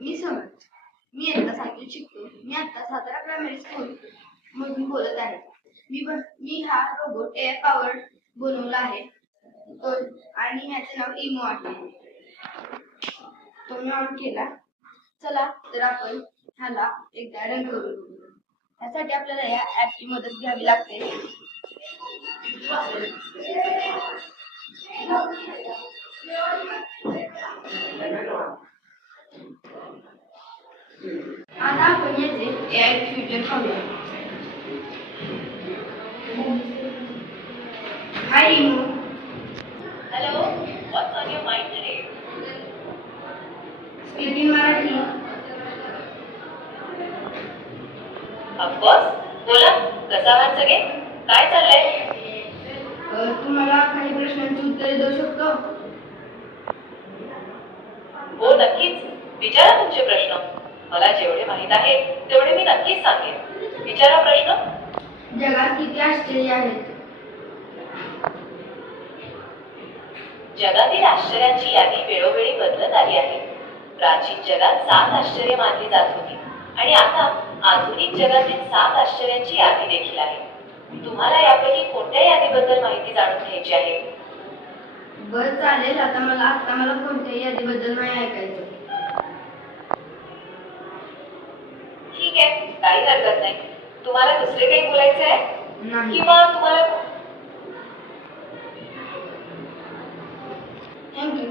मी समज मी आता सातवीत शिकतो. मी आता सातारा प्रायमरी स्कूल मधून बोलत आहे. मी मी हा रोबोट एअर पॉवर बनवला आहे. आणि याचे नाव इमो आहे. तो मी ऑन केला. चला तर आपण ह्याला एकदा रन करू. त्यासाठी आपल्याला या ऍपची मदत घ्यावी लागते. आता आपण याचे एआय फ्युचर पाहूया. Hi Emo Hello, what's on your mind today? Speaking Marathi Of course. बोला कसा आहात सगळे? काय चाललंय? तुम्हाला काही प्रश्नांची उत्तरे देऊ शकतो? हो नक्कीच. विचारा तुमचे प्रश्न. मला जेवढे माहीत आहे तेवढे मी नक्कीच सांगेन. विचारा प्रश्न. जगात किती आश्चर्य आहेत? जगातील आश्चर्यांची यादी वेळोवेळी बदलत आली आहे. प्राचीन जगात सात आश्चर्य मानली जात होती. आणि आता आधुनिक जगातील सात आश्चर्यांची यादी देखील आहे. तुम्हाला यापैकी कोणत्या यादीबद्दल माहिती जाणून घ्यायची आहे? बरं चालेल. आता मला आता मला कोणत्याही यादीबद्दल नाही ऐकायचं. ठीक आहे काही हरकत नाही. तुम्हाला दुसरे काही बोलायचे आहे? किंवा तुम्हाला थँक्यू